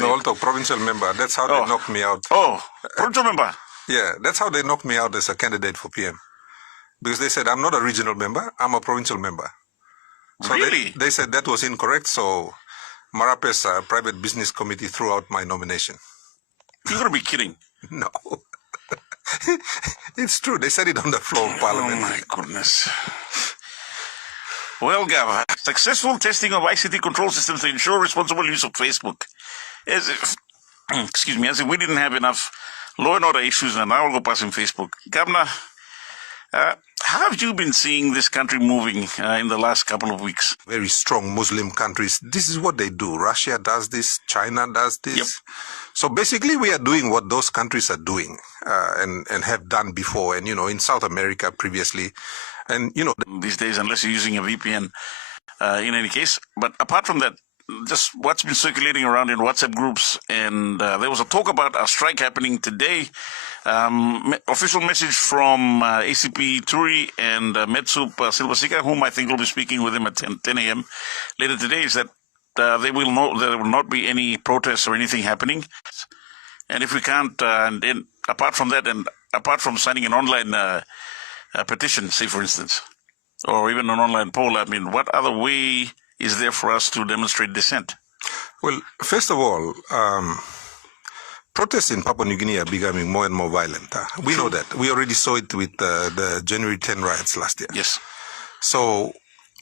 No, also provincial member. That's how they knocked me out. Oh, provincial member. Yeah, that's how they knocked me out as a candidate for PM. Because they said, I'm not a regional member, I'm a provincial member. So Really? they said that was incorrect, so Marape's private business committee threw out my nomination. You're going to be kidding. No. It's true. They said it on the floor of Parliament. Oh, my goodness. Well, Gav, successful testing of ICT control systems to ensure responsible use of Facebook. As if, excuse me, as if we didn't have enough law and order issues and now we'll go passing Facebook. Governor, how have you been seeing this country moving in the last couple of weeks? Very strong Muslim countries. This is what they do. Russia does this. China does this. Yep. So basically, we are doing what those countries are doing and have done before. And, in South America previously. And, these days, unless you're using a VPN, in any case. But apart from that, just what's been circulating around in WhatsApp groups, and there was a talk about a strike happening today. Official message from ACP Turi and Metsup Silvasika, whom I think will be speaking with him at 10 a.m. later today, is that there will not be any protests or anything happening. And if we can't, and then apart from that, and apart from signing an online petition, say for instance, or even an online poll, I mean, what other way is there for us to demonstrate dissent? Well, first of all, protests in Papua New Guinea are becoming more and more violent. We know that. We already saw it with the January 10 riots last year. Yes. So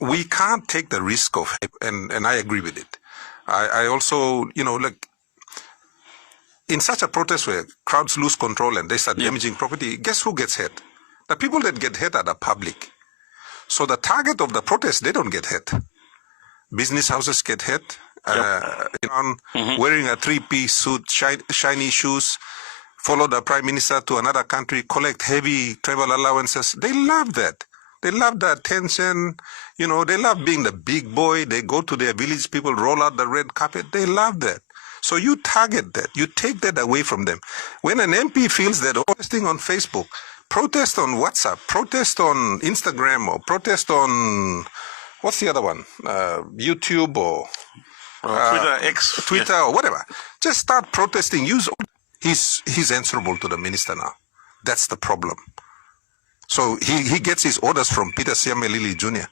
we can't take the risk of, and I agree with it. I also, like, in such a protest where crowds lose control and they start damaging property, guess who gets hurt? The people that get hurt are the public. So the target of the protest, they don't get hurt. Business houses get hit. Wearing a three-piece suit, shiny shoes, follow the prime minister to another country, collect heavy travel allowances. They love that. They love the attention. They love being the big boy. They go to their village, people roll out the red carpet. They love that. So you target that. You take that away from them. When an MP feels that protesting on Facebook, protest on WhatsApp, protest on Instagram, or protest on what's the other one? YouTube or Twitter, X. Twitter or whatever. Just start protesting. He's answerable to the minister now. That's the problem. So he gets his orders from Peter Siamelili Jr.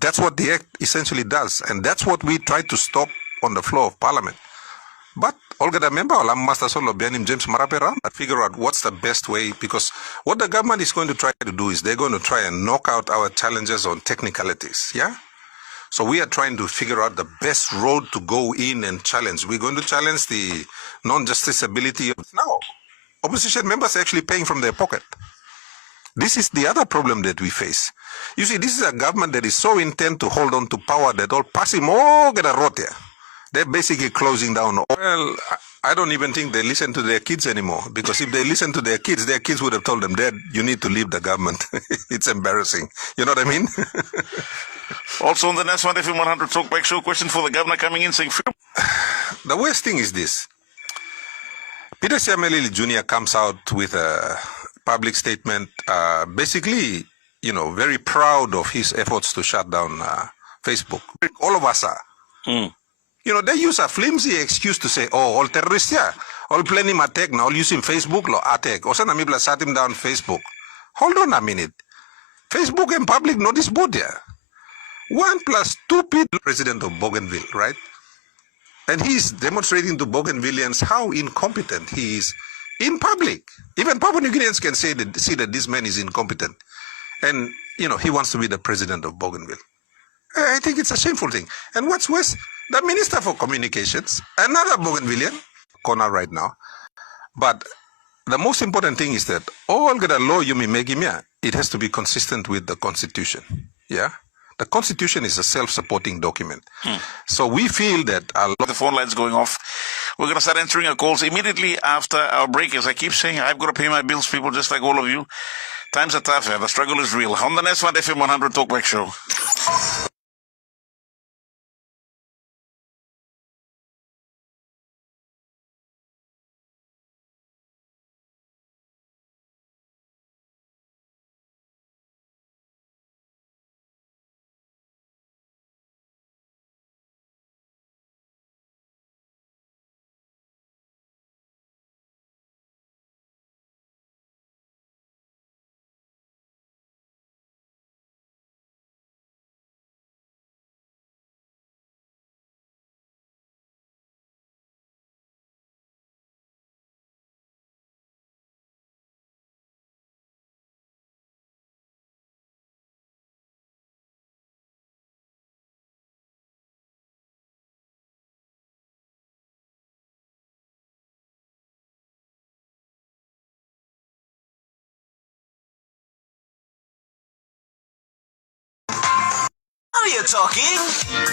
That's what the act essentially does. And that's what we try to stop on the floor of Parliament. But Olga member, Master Solo Bianim James Marapera, figure out what's the best way, because what the government is going to try to do is they're going to try and knock out our challenges on technicalities, yeah? So we are trying to figure out the best road to go in and challenge. We're going to challenge the non-justiciability of now. Opposition members are actually paying from their pocket. This is the other problem that we face. You see, this is a government that is so intent to hold on to power that all passing more get a rote. They're basically closing down. Well, I don't even think they listen to their kids anymore, because if they listen to their kids would have told them, Dad, you need to leave the government. It's embarrassing. You know what I mean? Also on the next one, FM 100 Talkback Show, question for the governor coming in saying, the worst thing is this. Peter Siamelili Jr. comes out with a public statement, basically, very proud of his efforts to shut down Facebook. All of us are. They use a flimsy excuse to say, all terrorists, all planning attack now, all using Facebook, attack. Or some people shut him down Facebook. Hold on a minute. Facebook and public notice board here. 1 + 2 people, president of Bougainville, right? And he's demonstrating to Bougainvilleans how incompetent he is in public. Even Papua New Guineans can see that this man is incompetent. And, he wants to be the president of Bougainville. I think it's a shameful thing. And what's worse, the Minister for Communications, another Bougainvillean, corner right now. But the most important thing is that all the law you may make him, it has to be consistent with the Constitution. Yeah? The Constitution is a self-supporting document. So we feel that the phone line's going off. We're going to start answering our calls immediately after our break. As I keep saying, I've got to pay my bills, people, just like all of you. Times are tough. The struggle is real. On the next one, FM 100 Talkback Show. Now you're talking.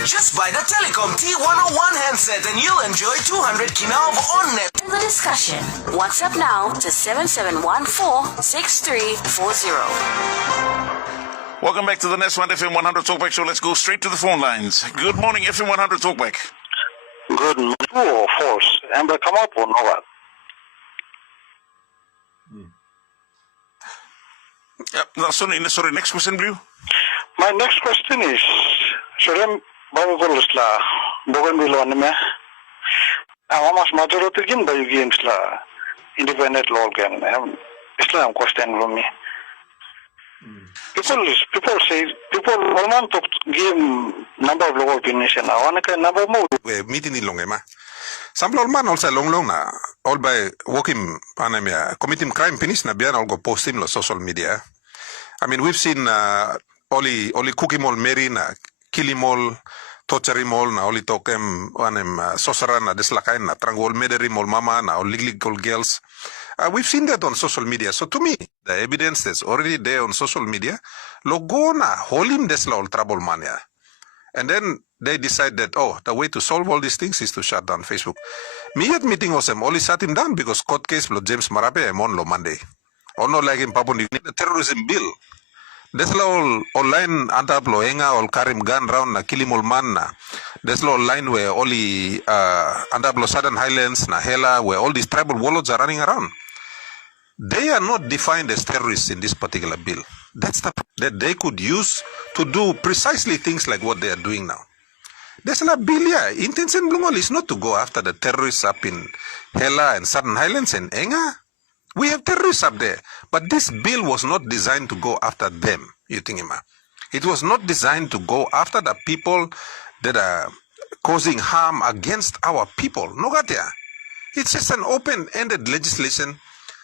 Just buy the Telecom T101 handset and you'll enjoy 200 kina of on-net. In the discussion, WhatsApp now to 7714-6340. Welcome back to the Nest 1 FM 100 Talkback Show. Let's go straight to the phone lines. Good morning, FM 100 Talkback. Good morning. True or false? Amber, come up or no one? Sorry, next question, Blue. My next question is, Shuram Babukulusla, Bougainville on me. Amas majority game by games la independent law game. Islam question from me. People say want to give number of local opinions and I want to number more. Meeting in Longema. Some man also long na all by working anemia committing crime finish na bian all go post him on social media. I mean we've seen Oli cookie mall Mary na kill him all, torture him all na Oli talk him sorcerer na deslakain na trangol mederi mall mama na all legal girls. We've seen that on social media. So to me, the evidence that's already there on social media, logo na holim desla all trouble mania. And then they decide that, the way to solve all these things is to shut down Facebook. Me at meeting was only shut him down because court case lo James Marape am on lo Monday. Or no like in Papua New Guinea, the terrorism bill. Desla all online antap lo enga all karim gun round na kill him all man na. Desla online where only antap lo Southern Highlands na Hela where all these tribal warlords are running around. They are not defined as terrorists in this particular bill. That's the that they could use to do precisely things like what they are doing now. There's a bill, yeah. Intention Blungol is not to go after the terrorists up in Hela and Southern Highlands and Enga. We have terrorists up there. But this bill was not designed to go after them, you think, Ima. It was not designed to go after the people that are causing harm against our people. Nogatia. It's just an open-ended legislation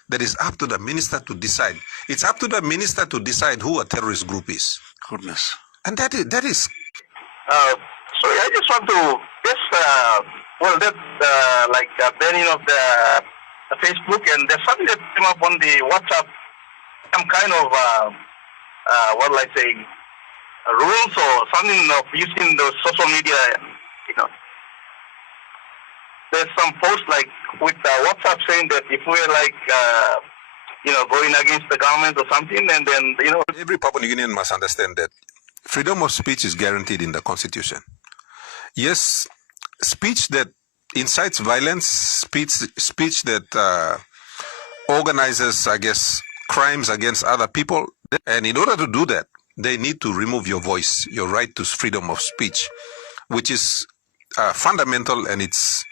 that is up to the minister to decide. It's up to the minister to decide who a terrorist group is. Goodness. And that is. Sorry, I just want to banning of the Facebook, and there's something that came up on the WhatsApp, some kind of rules or something of using the social media, There's some post like with WhatsApp saying that if we're going against the government or something, and then every Papua New Guinean must understand that freedom of speech is guaranteed in the Constitution. Yes, speech that incites violence, speech that organizes, I guess, crimes against other people, and in order to do that, they need to remove your voice, your right to freedom of speech, which is fundamental, and it's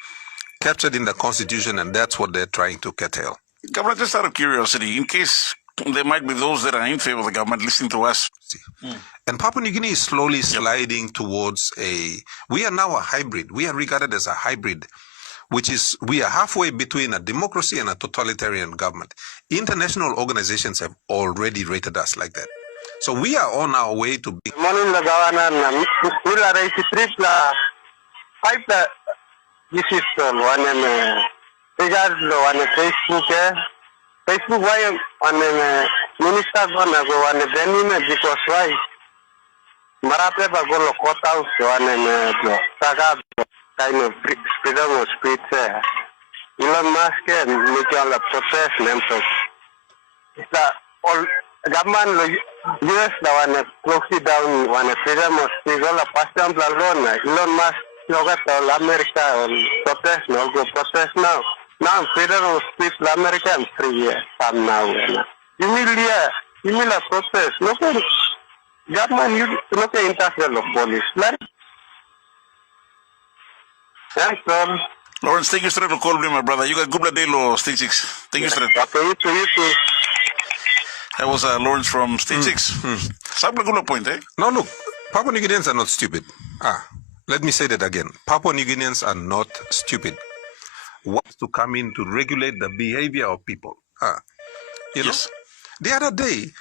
captured in the Constitution, and that's what they're trying to curtail. Governor, just out of curiosity, in case there might be those that are in favor of the government listening to us. And Papua New Guinea is slowly sliding towards we are now a hybrid. We are regarded as a hybrid, we are halfway between a democracy and a totalitarian government. International organizations have already rated us like that. So we are on our way to be. This is one Facebook why one minister gonna go one then because why Marape bagolo kota one saga kind of freedom of speech Elon Musk and Michael protest themselves. The all government US the one close down one freedom of speech all pass down Elon Musk America protest no go protest now. Now freedom of speech America and free some now. You mean protest. No government you not interfere of police. Thanks, sir. Lawrence, thank you for the call, my brother. You got good day, Stage 6. Thank you, sir. You too. That was Lawrence from Stage 6. Some good point, eh? No, look, Papua New Guineans are not stupid. Let me say that again. Papua New Guineans are not stupid. Wants to come in to regulate the behavior of people. Yes. The other day,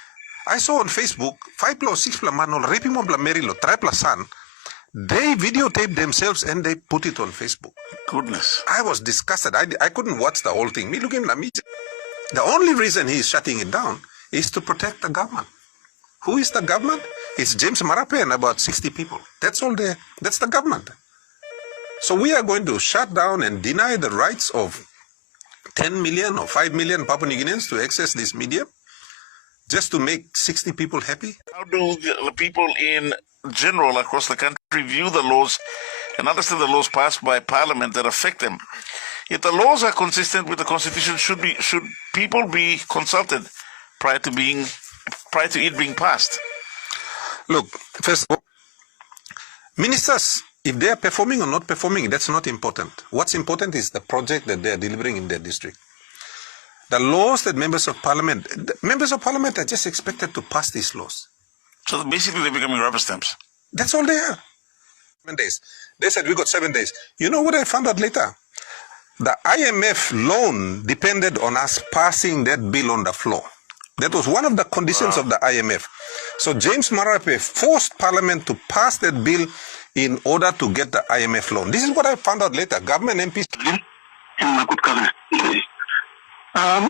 I saw on Facebook, 5 plus 6 plus man, raping on Merilo, 3 plus son, they videotaped themselves and they put it on Facebook. Goodness. I was disgusted. I couldn't watch the whole thing. The only reason he is shutting it down is to protect the government. Who is the government? It's James Marape and about 60 people. That's all there. That's the government. So we are going to shut down and deny the rights of 10 million or 5 million Papua New Guineans to access this media just to make 60 people happy? How do the people in general across the country view the laws and understand the laws passed by Parliament that affect them? If the laws are consistent with the Constitution, should people be consulted prior to it being passed? Look, first of all, ministers, if they are performing or not performing, that's not important. What's important is the project that they are delivering in their district. The laws that members of parliament are just expected to pass these laws. So basically they're becoming rubber stamps. That's all they are. 7 days. They said we got 7 days. You know what I found out later? The IMF loan depended on us passing that bill on the floor. That was one of the conditions of the IMF. So James Marape forced Parliament to pass that bill in order to get the IMF loan. This is what I found out later. Government MPs... And my good governor.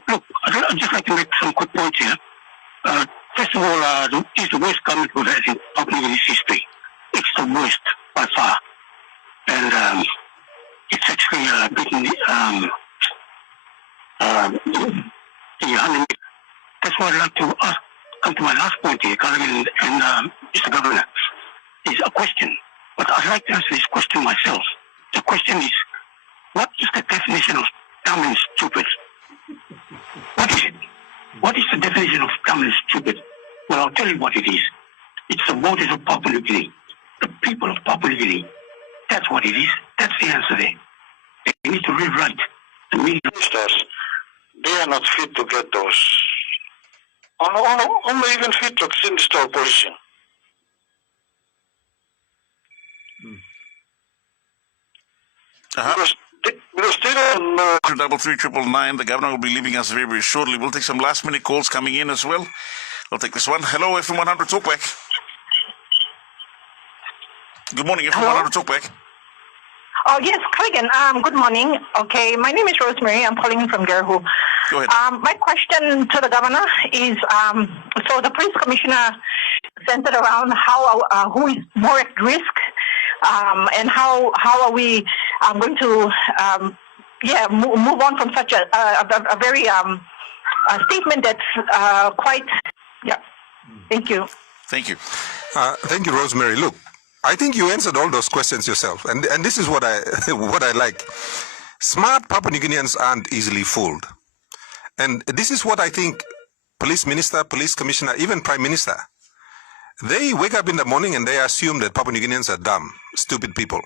Look, I'd just like to make some quick points here. First of all, it's the worst government we've had in Papua New Guinea's history. It's the worst by far. And it's actually beaten the That's why I'd like to come to my last point here, Allan and Mr. Governor, is a question. But I'd like to answer this question myself. The question is, what is the definition of dumb and stupid? What is it? What is the definition of dumb and stupid? Well, I'll tell you what it is. It's the voters of Papua New Guinea. The people of Papua New Guinea. That's what it is. That's the answer there. They need to rewrite the media. They are not fit to get those. Only even fit to install position. Because they don't know. 33399. The governor will be leaving us very, very shortly. We'll take some last-minute calls coming in as well. I'll take this one. Hello, FM 100 Talkback. Good morning, FM 100 Talkback. Oh, yes, Cragen. Good morning. Okay, my name is Rosemary. I'm calling in from Gerhu. Go ahead. My question to the governor is, so the police commissioner centered around who is more at risk, and how are we going to move on from such a very statement that's quite, Thank you. Thank you. Thank you, Rosemary. Look, I think you answered all those questions yourself, and this is what I like. Smart Papua New Guineans aren't easily fooled, and this is what I think. Police minister, police commissioner, even prime minister, they wake up in the morning and they assume that Papua New Guineans are dumb, stupid people.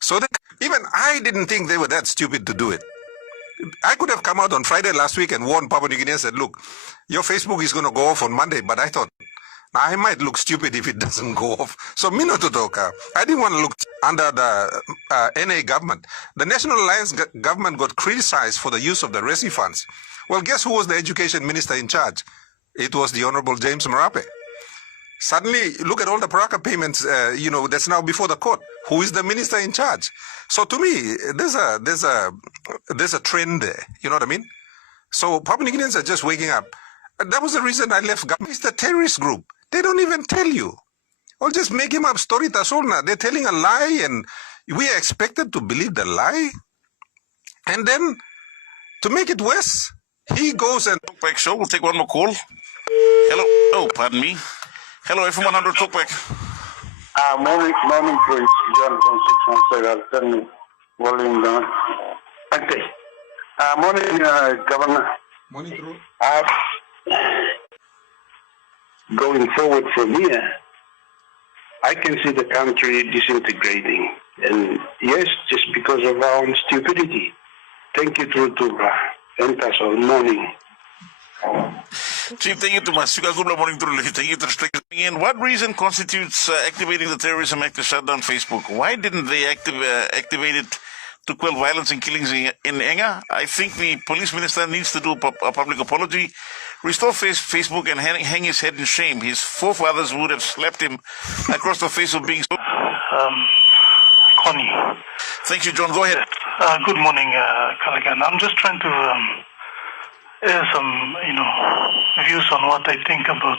So even I didn't think they were that stupid to do it. I could have come out on Friday last week and warned Papua New Guineans that, look, your Facebook is going to go off on Monday, but I thought, I might look stupid if it doesn't go off. So, Minototoka, I didn't want to look under the NA government. The National Alliance government got criticized for the use of the RESI funds. Well, guess who was the education minister in charge? It was the Honorable James Marape. Suddenly, look at all the Paraka payments, that's now before the court. Who is the minister in charge? So to me, there's a trend there. You know what I mean? So Papua New Guineans are just waking up. And that was the reason I left government. It's the terrorist group. They don't even tell you. Or just make him up story tasolna. They're telling a lie and we are expected to believe the lie. And then, to make it worse, he goes and... Talkback show, we'll take one more call. Hello. Oh, pardon me. Hello, FM 100 Talkback. Morning, please. John from 617. I'll turn the volume down. Okay. Morning, Governor. Morning, Drew. Going forward from here, I can see the country disintegrating. And yes, just because of our own stupidity. Thank you, Drew, to enter us all morning. Chief, thank you too much. Good morning, Drew. Thank you to restrict in. What reason constitutes activating the Terrorism Act to shut down Facebook? Why didn't they activate it to quell violence and killings in Enga? I think the police minister needs to do a public apology, restore Facebook, and hang his head in shame. His forefathers would have slapped him across the face of being so... Connie. Thank you, John. Go ahead. Good morning, Callaghan. I'm just trying to air some, views on what I think about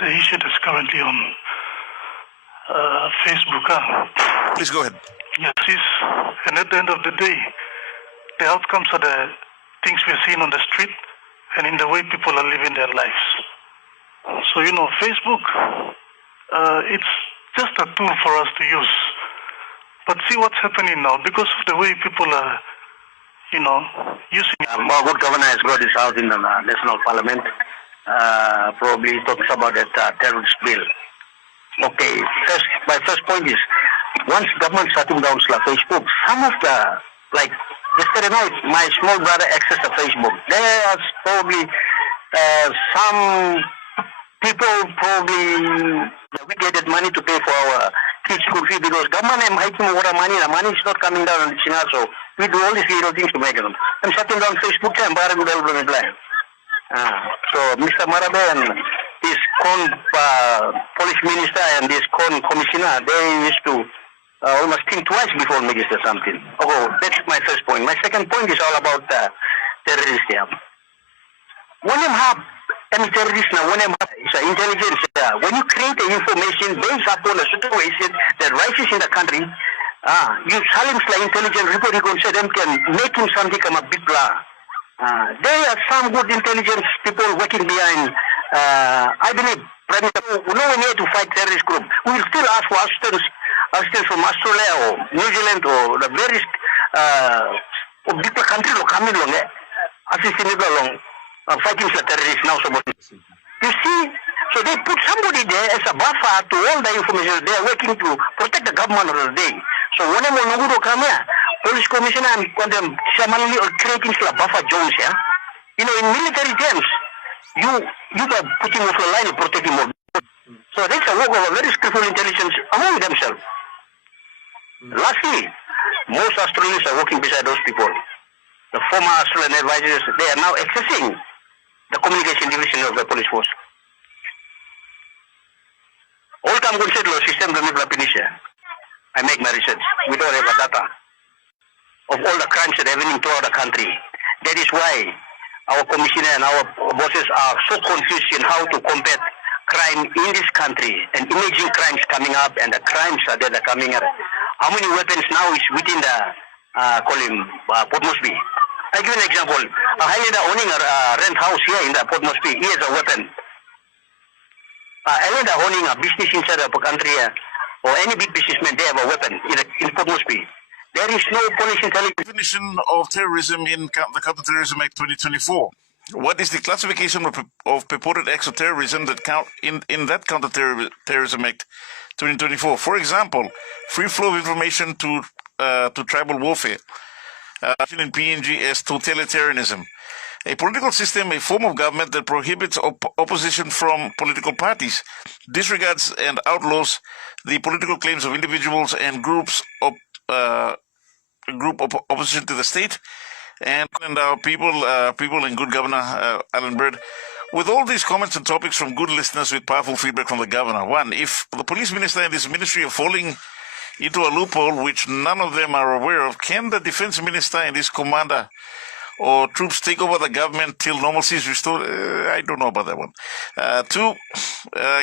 the issue that's currently on Facebook. Please go ahead. Yes, and at the end of the day, the outcomes are the things we're seeing on the street and in the way people are living their lives. So, Facebook, it's just a tool for us to use. But see what's happening now, because of the way people are, using it. More good governor has brought this out in the National Parliament. Probably talks about that terrorist bill. Okay, my first point is, once government shutting down Facebook, some of the, like yesterday night, my small brother accessed Facebook. There's probably some people we get money to pay for our kids' school fee because government is making more money. The money is not coming down in China, so we do all these little things to make them. I'm shutting down Facebook and very good development plan. So Mr. Marabe and his police minister and this commissioner, they used to almost think twice before making something. Oh, that's my first point. My second point is all about terrorists. When you have any terrorist now, when you have intelligence, when you create the information based upon a situation that rises in the country, you challenge the intelligence report, you can say them can make him something come a big blah. There are some good intelligence people working behind. I believe, Prime Minister, we know we need to fight terrorist group. We will still ask for assistance from Australia or New Zealand or the various big countries will come along, assisting people along, fighting the terrorists now. You see, so they put somebody there as a buffer to all the information. They are working to protect the government of the day. So whenever Nuguro come here, police commissioner and Shamanli are creating a buffer zones, in military terms, you are putting off the line and protecting more. So that's a work of a very skillful intelligence among themselves. Lastly, most Australians are working beside those people. The former Australian advisors, they are now accessing the communication division of the police force. All time good system I make my research. We don't have a data of all the crimes that are happening throughout the country. That is why our commissioner and our bosses are so confused in how to combat crime in this country and emerging crimes coming up and the crimes that are coming up. How many weapons now is within the Port Moresby? I give an example. A Highlander owning a rent house here in the Port Moresby, he has a weapon. A Highlander owning a business inside the country or any big businessman, they have a weapon in Port Moresby. There is no police intelligence. Definition of terrorism in the Counter-Terrorism Act 2024. What is the classification of purported acts of terrorism that count in that Counter-Terrorism Act 2024? For example, free flow of information to tribal warfare. In PNG as totalitarianism. A political system, a form of government that prohibits opposition from political parties, disregards and outlaws the political claims of individuals and groups of opposition to the state, and our people and good governor Allan Bird. With all these comments and topics from good listeners with powerful feedback from the governor, one, if the police minister and his ministry are falling into a loophole which none of them are aware of, can the defense minister and his commander or troops take over the government till normalcy is restored? I don't know about that one. Two,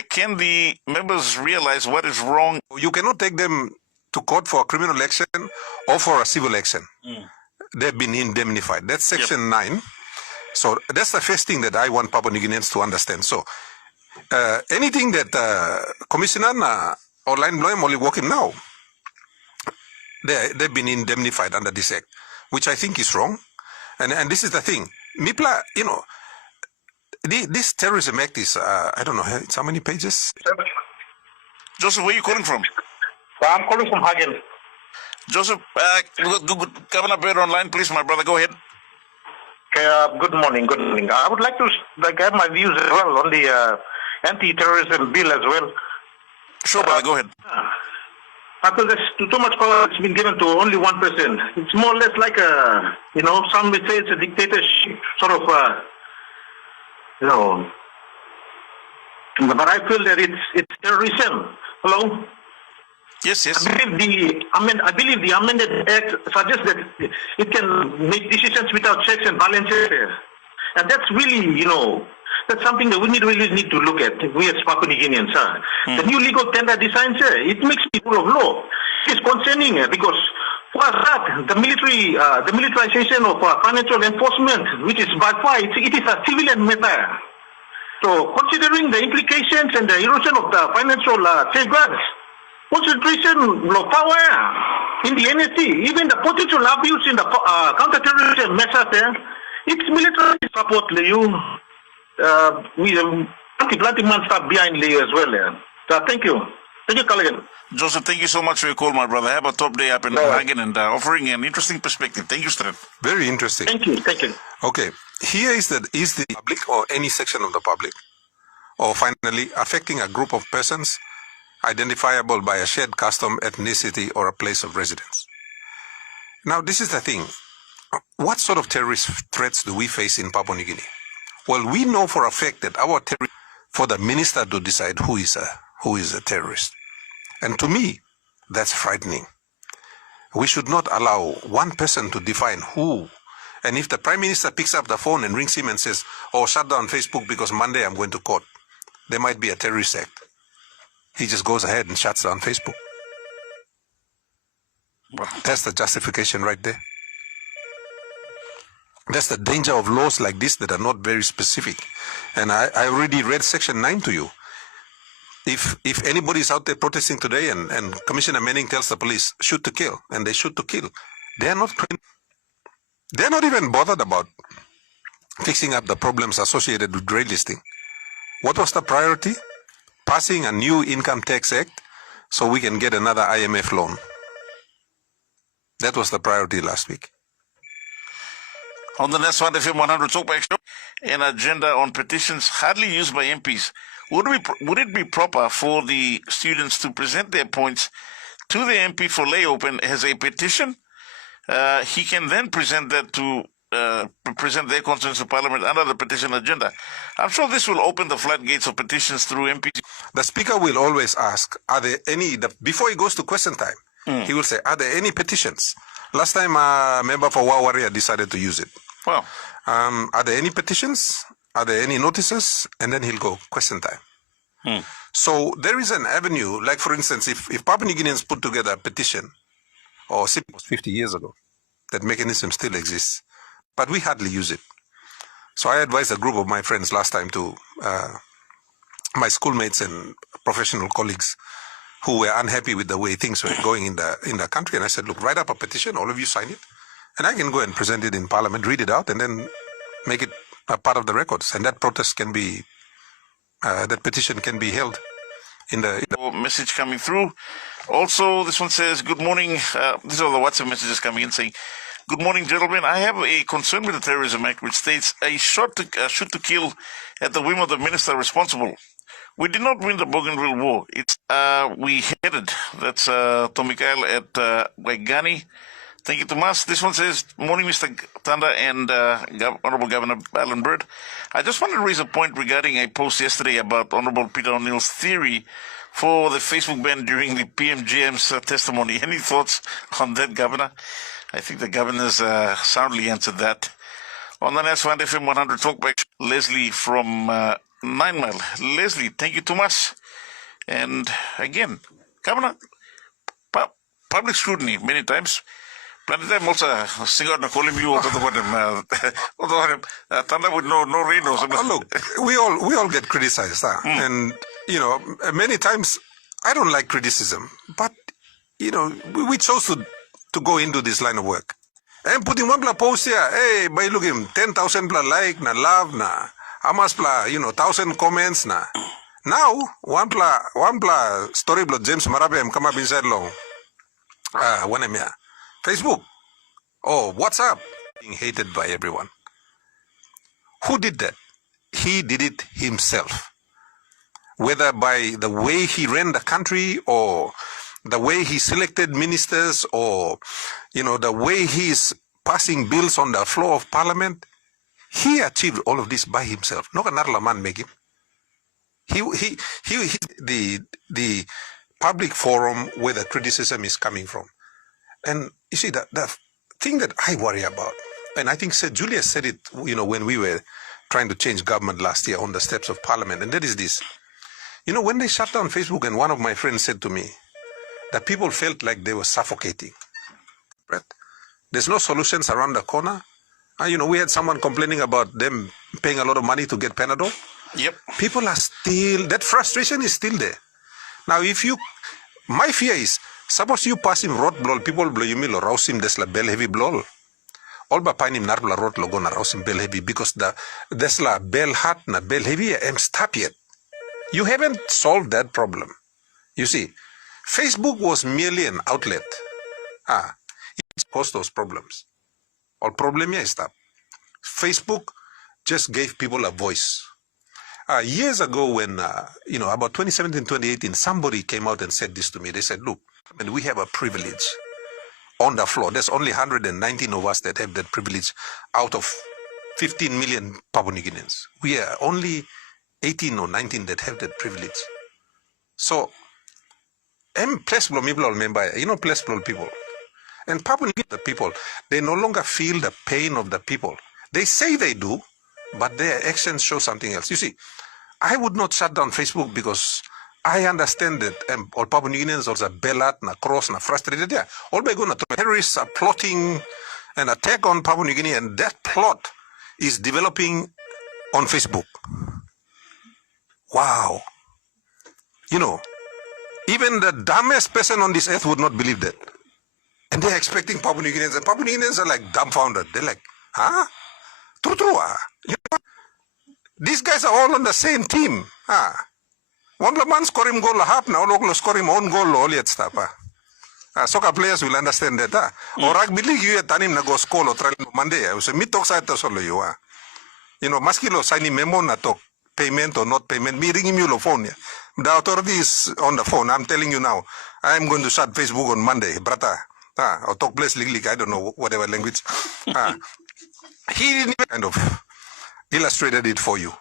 can the members realize what is wrong? You cannot take them to court for a criminal action or for a civil action. They've been indemnified. That's section 9. So that's the first thing that I want Papua New Guineans to understand. So anything that Commissioner or Line Bloem only working now, they've been indemnified under this act, which I think is wrong. And this is the thing. MIPLA, this terrorism act is, I don't know, it's how many pages? Joseph, where are you calling from? I'm calling from Hagen. Joseph, Governor Bird online, please, my brother, go ahead. Good morning, good morning. I would like to have my views as well on the anti-terrorism bill as well. Sure, brother, go ahead. Because there's too much power has been given to only one person. It's more or less like a, some would say it's a dictatorship, sort of, But I feel that it's terrorism. Hello? Yes, yes. I believe the amended act suggests that it can make decisions without checks and balances. And that's really, That's something that we really need to look at, we as Papua New Guineans. The new legal tender designs, it makes me rule of law. It's concerning because for that, the militarization of financial enforcement, which is by far, it is a civilian matter. So considering the implications and the erosion of the financial safeguards, concentration of power in the NSC, even the potential abuse in the counter-terrorism measures, it's military support, Liu. We anti-planting man start behind Liu as well. So thank you. Thank you, Allan. Joseph, thank you so much for your call, my brother. Have a top day up in Hagen and offering an interesting perspective. Thank you, Strat. Very interesting. Thank you. Thank you. Okay. Here is the public or any section of the public, or finally affecting a group of persons identifiable by a shared custom, ethnicity, or a place of residence. Now, this is the thing. What sort of terrorist threats do we face in Papua New Guinea? Well, we know for a fact that for the minister to decide who is a terrorist. And to me, that's frightening. We should not allow one person to define who. And if the Prime Minister picks up the phone and rings him and says, oh, shut down Facebook because Monday I'm going to court, there might be a terrorist act. He just goes ahead and shuts down Facebook. Well, that's the justification right there. That's the danger of laws like this that are not very specific. And I already read Section 9 to you. If anybody is out there protesting today and Commissioner Manning tells the police, shoot to kill, and they shoot to kill, they're not even bothered about fixing up the problems associated with grey listing. What was the priority? Passing a new income tax act so we can get another IMF loan. That was the priority last week. On the next one, FM 100 Talkback Show, an agenda on petitions hardly used by MPs. Would it be proper for the students to present their points to the MP for lay open as a petition? He can then present that to present their concerns to Parliament under the petition agenda. I'm sure this will open the floodgates of petitions through MPs. The Speaker will always ask, are there any, before he goes to question time, he will say, are there any petitions? Last time a member for Wawaria decided to use it. Well, are there any petitions? Are there any notices? And then he'll go, question time. So there is an avenue, like for instance, if Papua New Guineans put together a petition, or 50 years ago, that mechanism still exists, but we hardly use it. So I advised a group of my friends last time to, my schoolmates and professional colleagues who were unhappy with the way things were going in the country. And I said, look, write up a petition, all of you sign it, and I can go and present it in Parliament, read it out, and then make it a part of the records. And that protest can be, that petition can be held in the message coming through. Also, this one says, good morning. These are the WhatsApp messages coming in saying, good morning, gentlemen. I have a concern with the Terrorism Act, which states a shoot to kill at the whim of the minister responsible. We did not win the Bougainville War. It's we headed. That's Tomikael at Waigani. Thank you, Tomas. This one says, morning, Mr. Tanda and Honorable Governor Allan Bird. I just wanted to raise a point regarding a post yesterday about Honorable Peter O'Neill's theory for the Facebook ban during the PMGM's testimony. Any thoughts on that, Governor? I think the Governor's soundly answered that. On the next one, FM 100 Talkback, Leslie from 9 Mile. Leslie, thank you, Tomas. And again, Governor, public scrutiny many times. Planetime also single na calling you over the bottom. Tanda with no rain or something. Look, we all get criticized, and you know, many times I don't like criticism, but you know, we chose to go into this line of work. And putting one bla post here, hey, by look him 10,000 bla like na love na, amas bla 1,000 comments na. Now one bla story bla James Marabe come up inside long. One emia. Facebook, oh, WhatsApp, being hated by everyone. Who did that? He did it himself. Whether by the way he ran the country or the way he selected ministers or, the way he's passing bills on the floor of Parliament, he achieved all of this by himself. No another man make him. He the public forum where the criticism is coming from. And you see, the thing that I worry about, and I think Julius said it, when we were trying to change government last year on the steps of parliament, and that is this. You know, when they shut down Facebook, and one of my friends said to me that people felt like they were suffocating. Right? There's no solutions around the corner. You know, we had someone complaining about them paying a lot of money to get Panadol. Yep. People are still, that frustration is still there. Now, my fear is, suppose you pass him road blow, people blow you mill or rouse him, there's like bell heavy blow. All by pain him narbla road logo na rouse him bell heavy because there's like bell hot na bell heavy and stop yet. You haven't solved that problem. You see, Facebook was merely an outlet. It caused those problems. All problem is that Facebook just gave people a voice. Years ago when, about 2017, 2018, somebody came out and said this to me. They said, look, we have a privilege on the floor. There's only 119 of us that have that privilege out of 15 million Papua New Guineans. We are only 18 or 19 that have that privilege. So, people. And Papua New Guinea people, they no longer feel the pain of the people. They say they do, but their actions show something else. You see, I would not shut down Facebook because I understand that all Papua New Guineans also bellat, na cross, na frustrated. Yeah, all by going to terrorists are plotting an attack on Papua New Guinea, and that plot is developing on Facebook. Wow. You know, even the dumbest person on this earth would not believe that. And they're expecting Papua New Guineans, and Papua New Guineans are like dumbfounded. They're like, huh? True. You know, these guys are all on the same team. One man score him goal half now, local score him own goal, all yet stuff. Soccer players will understand that. Or rugby league, you at na go school or try Monday. So me talk side to solo you. You know, maskilo signing memo na talk payment or not payment. Me ringing you the phone. The authority is on the phone. I'm telling you now. I'm going to shut Facebook on Monday, brata. Or talk place legally, I don't know, whatever language. He didn't even kind of illustrated it for you.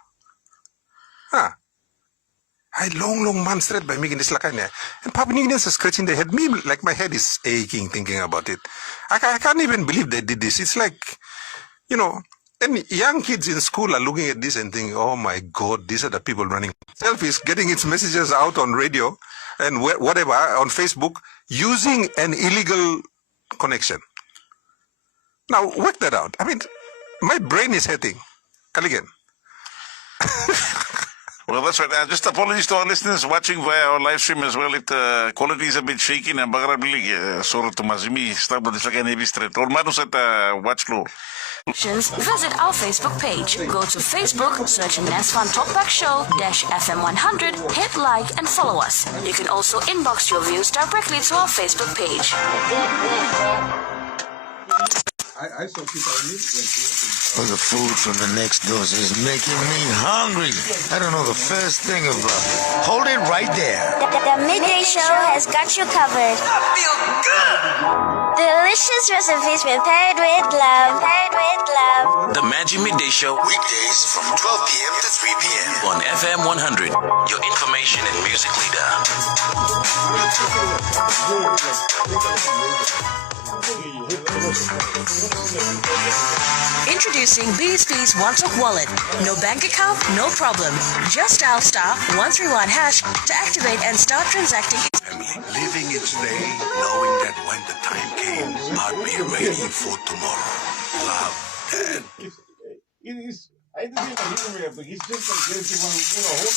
I long months straight by making this like and Papua New Guineans are scratching their head. Me, like my head is aching thinking about it. I can't even believe they did this. It's like, you know, and young kids in school are looking at this and thinking, oh my God, these are the people running. Selfies, getting its messages out on radio and whatever, on Facebook, using an illegal connection. Now, work that out. I mean, my brain is hurting. Kaligan. Well, that's right. Just apologies to our listeners watching via our live stream as well. Quality is a bit shaky. And Bagarabili, Soro to Mazimi, start with the second heavy straight. Or Madus at watch low. Visit our Facebook page. Go to Facebook, search Nesfan Talkback Show -FM100, hit like and follow us. You can also inbox your views directly to our Facebook page. I saw people the food from the next door is making me hungry. I don't know the first thing about it. Hold it right there. The midday show has got you covered. I feel good. Delicious recipes prepared with love. The Magic Midday Show, Weekdays from 12 p.m. to 3 p.m. on FM 100, your information and music leader. Introducing BSB's One Talk Wallet. No bank account, no problem. Just dial *131# to activate and start transacting. Family, living each day, knowing that when the time came, I'd be ready for tomorrow. Love, Dad.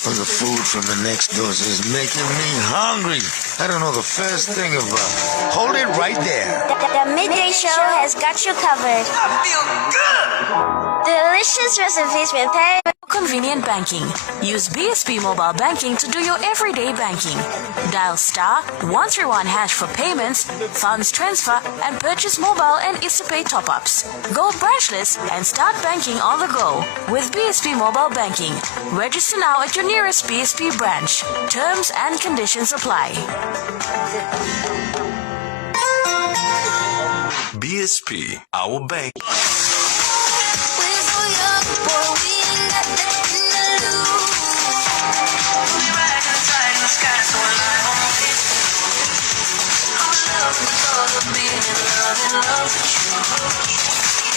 The food from the next door is making me hungry. I don't know the first thing about it. Hold it right there. The midday show has got you covered. I feel good. Delicious recipes prepared. Convenient banking. Use BSB mobile banking to do your everyday banking. Dial *131# for payments, funds transfer, and purchase mobile and ISAPay top-ups. Go branchless and start banking on the go with BSB mobile banking. Register now at your nearest BSB branch. Terms and conditions apply. BSP, our bank.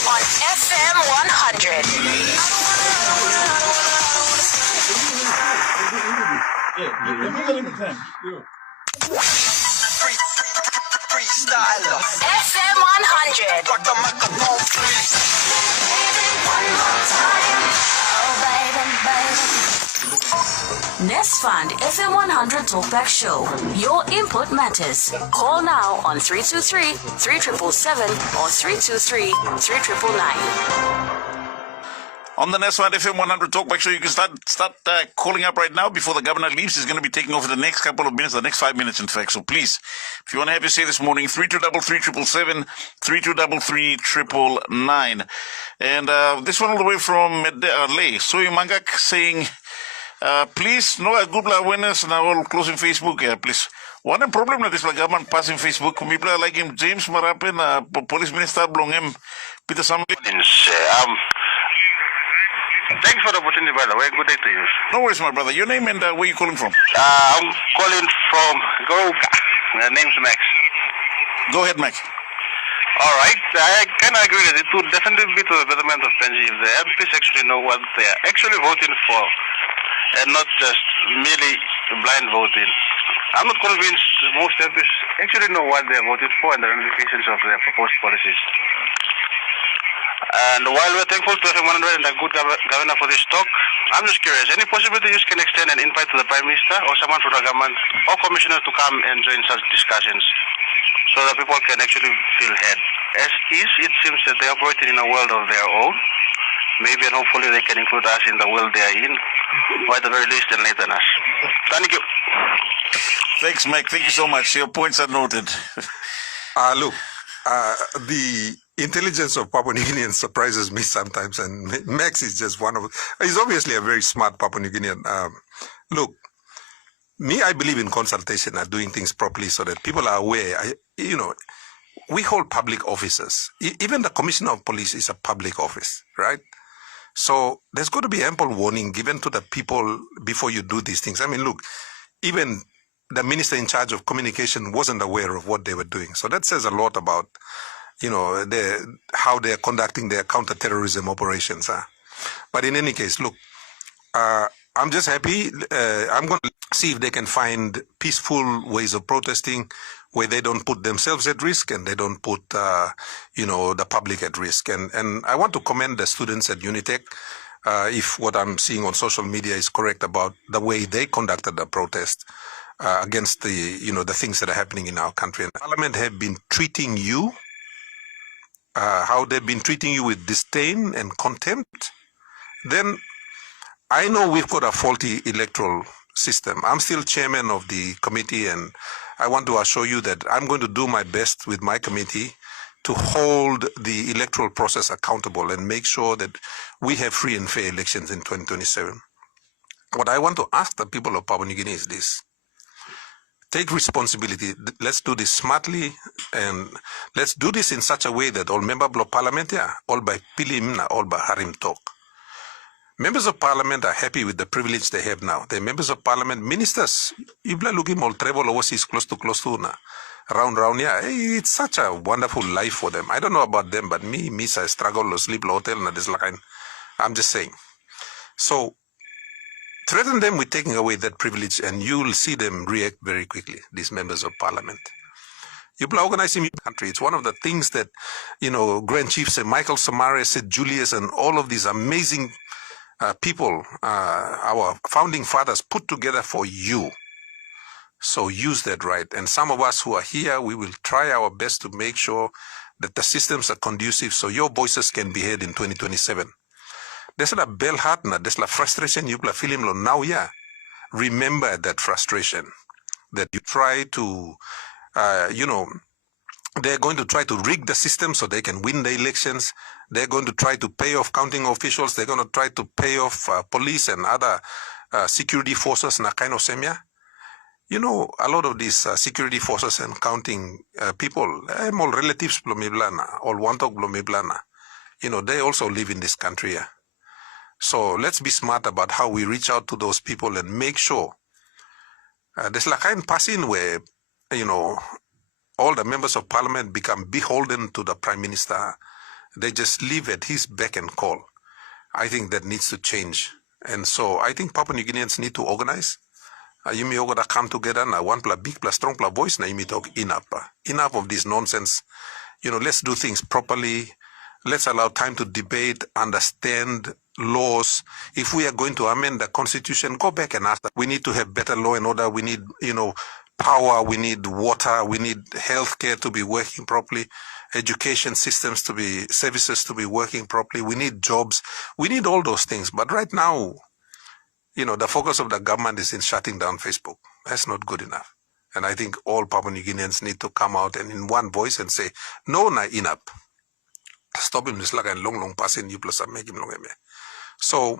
On FM 100. FM 100. Rock the microphone, please. Nest Fund FM 100 Talkback Show. Your input matters. Call now on 323-3777 or 323-3999. On the Nest Fund FM 100 Talkback Show, you can start calling up right now before the governor leaves. He's going to be taking over the next couple of minutes, the next 5 minutes, in fact. So please, if you want to have your say this morning, 3233-777, 3233-999. And this one all the way from Lay, Soy Mangak, saying, please, no good awareness now, all closing Facebook, please. One problem that this government passing Facebook, people like him, James Marapen, police minister, belong him, Peter Samley. Thanks for the opportunity, by the way. Good day to you. No worries, my brother. Your name and where you calling from? I'm calling from Goka. The name's Max. Go ahead, Max. All right. I kind of agree that it would definitely be to the betterment of PNG if the MPs actually know what they are actually voting for and not just merely blind voting. I'm not convinced most MPs actually know what they are voting for and the ramifications of their proposed policies. And while we're thankful to FM 100 and a good governor for this talk, I'm just curious, any possibility you can extend an invite to the Prime Minister or someone from the government or commissioner to come and join such discussions so that people can actually feel heard? As is, it seems that they're operating in a world of their own. Maybe and hopefully they can include us in the world they are in, or at the very least enlighten us. Thank you. Thanks, Mike. Thank you so much. Your points are noted. Look, the intelligence of Papua New Guineans surprises me sometimes, and Max is just one of. He's obviously a very smart Papua New Guinean. Look, I believe in consultation and doing things properly so that people are aware. We hold public offices. Even the Commissioner of Police is a public office, right? So there's got to be ample warning given to the people before you do these things. I mean, look, even the minister in charge of communication wasn't aware of what they were doing. So that says a lot about, how they're conducting their counter-terrorism operations. But in any case, look, I'm just happy. I'm going to see if they can find peaceful ways of protesting where they don't put themselves at risk and they don't put, the public at risk. And I want to commend the students at Unitec, if what I'm seeing on social media is correct about the way they conducted the protest against the things that are happening in our country. And Parliament have been treating you, how they've been treating you with disdain and contempt, then I know we've got a faulty electoral system. I'm still chairman of the committee, and I want to assure you that I'm going to do my best with my committee to hold the electoral process accountable and make sure that we have free and fair elections in 2027. What I want to ask the people of Papua New Guinea is this. Take responsibility. Let's do this smartly, and let's do this in such a way that all members of parliament, all by pilim, all by harim talk. Members of parliament are happy with the privilege they have now. They're members of parliament, ministers. Ibla looking all travel overseas close to na. Round, it's such a wonderful life for them. I don't know about them, but me, I struggle to sleep in hotel na this like. I'm just saying. So, threaten them with taking away that privilege, and you will see them react very quickly, these members of parliament. You organizing your country. It's one of the things that, Grand Chief said, Michael Samare said, Julius, and all of these amazing people, our founding fathers put together for you. So use that right. And some of us who are here, we will try our best to make sure that the systems are conducive so your voices can be heard in 2027. There's a bell heart na, there's a frustration you feel him now, remember that frustration that you try to, they're going to try to rig the system so they can win the elections. They're going to try to pay off counting officials. They're going to try to pay off police and other security forces na kind of semia. A lot of these security forces and counting people, I'm all relatives blomiblana, all wantok blomiblana. They also live in this country. So let's be smart about how we reach out to those people and make sure there's like a passing where, all the members of parliament become beholden to the prime minister. They just live at his beck and call. I think that needs to change. And so I think Papua New Guineans need to organize. You may all come together now, one plus big plus strong plus voice. Now you may talk enough of this nonsense. Let's do things properly. Let's allow time to debate, understand laws. If we are going to amend the constitution, go back and ask that. We need to have better law and order. We need, power. We need water. We need healthcare to be working properly. Education systems services to be working properly. We need jobs. We need all those things. But right now, the focus of the government is in shutting down Facebook. That's not good enough. And I think all Papua New Guineans need to come out and in one voice and say, no, na enough. Stop him, this like a long passing you plus make him long. So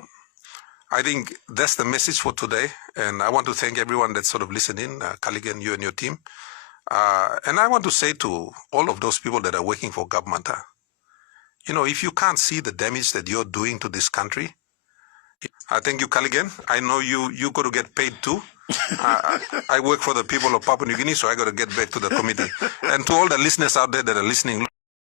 I think that's the message for today. And I want to thank everyone that's sort of listening, Callaghan, you and your team. And I want to say to all of those people that are working for government, if you can't see the damage that you're doing to this country, thank you, Callaghan. I know you got to get paid too. I work for the people of Papua New Guinea, so I got to get back to the committee. And to all the listeners out there that are listening,